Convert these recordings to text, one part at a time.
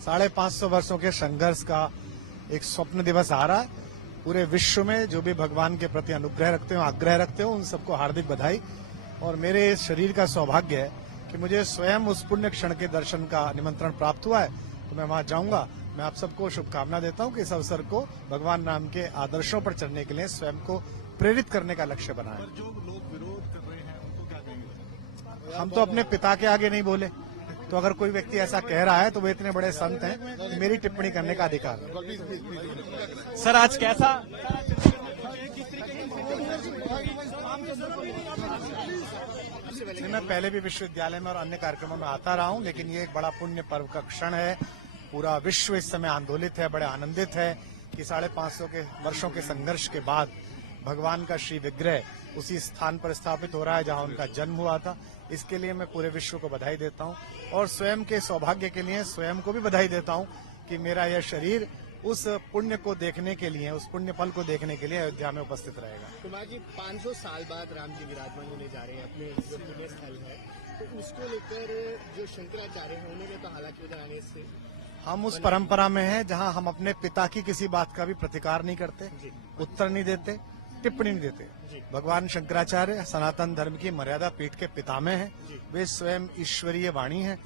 550 वर्षों के संघर्ष का एक स्वप्न दिवस आ रहा है। पूरे विश्व में जो भी भगवान के प्रति अनुग्रह रखते हो, आग्रह रखते हो, उन सबको हार्दिक बधाई। और मेरे इस शरीर का सौभाग्य है कि मुझे स्वयं उस पुण्य क्षण के दर्शन का निमंत्रण प्राप्त हुआ है, तो मैं वहां जाऊंगा। मैं आप सबको शुभकामना देता हूं कि इस अवसर को भगवान राम के आदर्शों पर चलने के लिए स्वयं को प्रेरित करने का लक्ष्य बनाया। जो लोग विरोध कर रहे हैं उनको क्या कहेंगे? हम तो अपने पिता के आगे नहीं बोले, तो अगर कोई व्यक्ति ऐसा कह रहा है तो वे इतने बड़े संत हैं कि मेरी टिप्पणी करने का अधिकार है। सर आज कैसा मैं पहले भी विश्वविद्यालय में और अन्य कार्यक्रमों में आता रहा हूं, लेकिन ये एक बड़ा पुण्य पर्व का क्षण है। पूरा विश्व इस समय आंदोलित है, बड़े आनंदित है कि 550 के वर्षों के संघर्ष के बाद भगवान का श्री विग्रह उसी स्थान पर स्थापित हो रहा है जहां उनका जन्म हुआ था। इसके लिए मैं पूरे विश्व को बधाई देता हूं और स्वयं के सौभाग्य के लिए स्वयं को भी बधाई देता हूं कि मेरा यह शरीर उस पुण्य को देखने के लिए, उस पुण्य फल को देखने के लिए अयोध्या में उपस्थित रहेगा। कुमार जी 500 साल बाद राम जी विराजमान होने जा रहे हैं अपने जो पुण्य स्थल है, तो उसको लेकर जो शंकराचार्य हैं उन्होंने तो हालांकि उधर आने से हम उस परंपरा में हैं जहां हम अपने पिता की किसी बात का भी प्रतिकार नहीं करते, उत्तर नहीं देते, टिप्पणी नहीं देते। भगवान शंकराचार्य सनातन धर्म की मर्यादा पीठ के पितामह हैं, वे स्वयं ईश्वरीय वाणी है।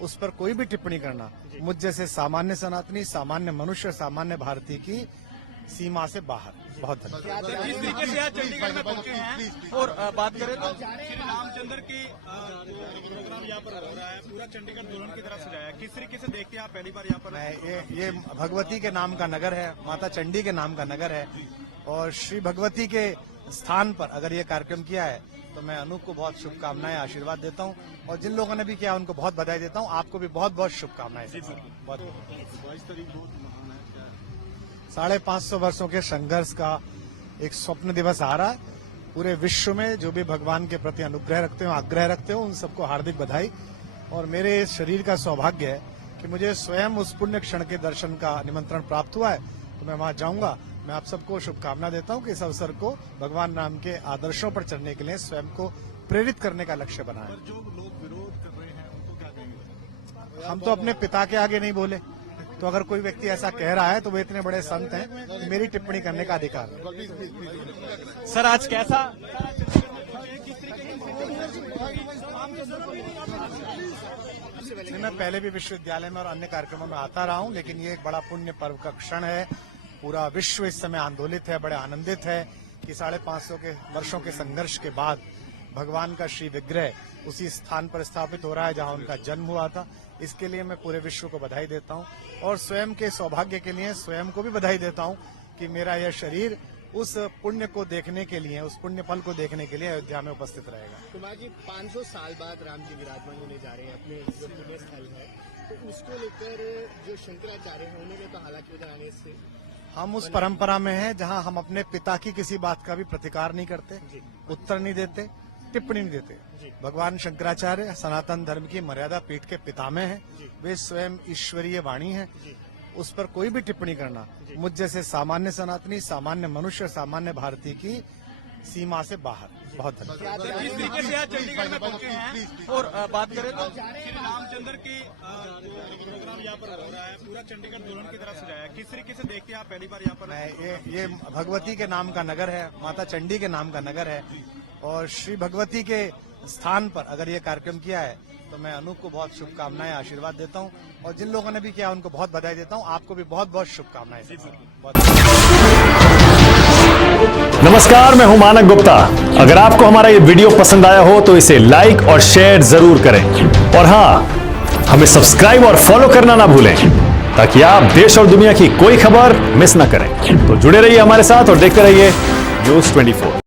उस पर कोई भी टिप्पणी करना मुझ जैसे सामान्य सनातनी, सामान्य मनुष्य, सामान्य भारतीय की सीमा से बाहर। बहुत धन्यवाद। किस तरीके से आज चंडीगढ़ में पहुंचे हैं और बात करें तो श्री रामचंद्र की प्रोग्राम यहाँ पर हो रहा है, पूरा चंडीगढ़ दुल्हन की तरह सजाया है। किस तरीके से देखते हैं आप पहली बार यहाँ पर? ये भगवती के नाम का नगर है, माता चंडी के नाम का नगर है, और श्री भगवती के स्थान पर अगर ये कार्यक्रम किया है तो मैं अनूप को बहुत शुभकामनाएं, आशीर्वाद देता हूं, और जिन लोगों ने भी किया उनको बहुत बधाई देता हूं। आपको भी बहुत बहुत शुभकामनाएं। 550 वर्षों के संघर्ष का एक स्वप्न दिवस आ रहा है। पूरे विश्व में जो भी भगवान के प्रति अनुग्रह रखते हो, आग्रह रखते हो, उन सबको हार्दिक बधाई। और मेरे इस शरीर का सौभाग्य है कि मुझे स्वयं उस पुण्य क्षण के दर्शन का निमंत्रण प्राप्त हुआ है, तो मैं वहां जाऊंगा। मैं आप सबको शुभकामना देता हूं कि इस अवसर को भगवान राम के आदर्शों पर चलने के लिए स्वयं को प्रेरित करने का लक्ष्य बनाया। जो लोग विरोध कर रहे हैं उनको क्या कहेंगे? हम तो अपने पिता के आगे नहीं बोले, तो अगर कोई व्यक्ति ऐसा कह रहा है तो वे इतने बड़े संत हैं कि मेरी टिप्पणी करने का अधिकार है। सर आज कैसा मैं पहले भी विश्वविद्यालय में और अन्य कार्यक्रमों में आता रहा हूं, लेकिन ये एक बड़ा पुण्य पर्व का क्षण है। पूरा विश्व इस समय आंदोलित है, बड़े आनंदित है कि 550 के वर्षों के संघर्ष के बाद भगवान का श्री विग्रह उसी स्थान पर स्थापित हो रहा है जहां उनका जन्म हुआ था। इसके लिए मैं पूरे विश्व को बधाई देता हूं और स्वयं के सौभाग्य के लिए स्वयं को भी बधाई देता हूं कि मेरा यह शरीर उस पुण्य को देखने के लिए, उस पुण्य फल को देखने के लिए अयोध्या में उपस्थित रहेगा। कुमार जी 500 साल बाद राम जी विराजमान होने जा रहे हैं अपने जो पुण्य स्थल है, तो उसको लेकर जो शंकराचार्य हैं उन्होंने तो हालांकि उधर आने से हम उस परंपरा में हैं जहां हम अपने पिता की किसी बात का भी प्रतिकार नहीं करते, उत्तर नहीं देते, टिप्पणी नहीं देते। भगवान शंकराचार्य सनातन धर्म की मर्यादा पीठ के पितामह हैं, वे स्वयं ईश्वरीय वाणी है। उस पर कोई भी टिप्पणी करना मुझ जैसे सामान्य सनातनी, सामान्य मनुष्य, सामान्य भारतीय की सीमा से बाहर। बहुत धन्यवाद। किस तरीके से आज चंडीगढ़ में पहुंचे हैं और बात करें तो श्री रामचंद्र की प्रोग्राम यहाँ पर हो रहा है, पूरा चंडीगढ़ दुल्हन की तरह सजाया है। किस तरीके से देखते हैं आप पहली बार यहाँ पर? ये भगवती के नाम का नगर है, माता चंडी के नाम का नगर है, और श्री भगवती के स्थान पर अगर ये कार्यक्रम किया है तो मैं अनूप को बहुत शुभकामनाएं, आशीर्वाद देता हूं, और जिन लोगों ने भी किया उनको बहुत बधाई देता हूं। आपको भी बहुत बहुत शुभकामनाएं। नमस्कार, मैं हूं मानक गुप्ता। अगर आपको हमारा ये वीडियो पसंद आया हो तो इसे लाइक और शेयर जरूर करें, और हाँ, हमें सब्सक्राइब और फॉलो करना ना भूलें ताकि आप देश और दुनिया की कोई खबर मिस ना करें। तो जुड़े रहिए हमारे साथ और देखते रहिए न्यूज़ 24।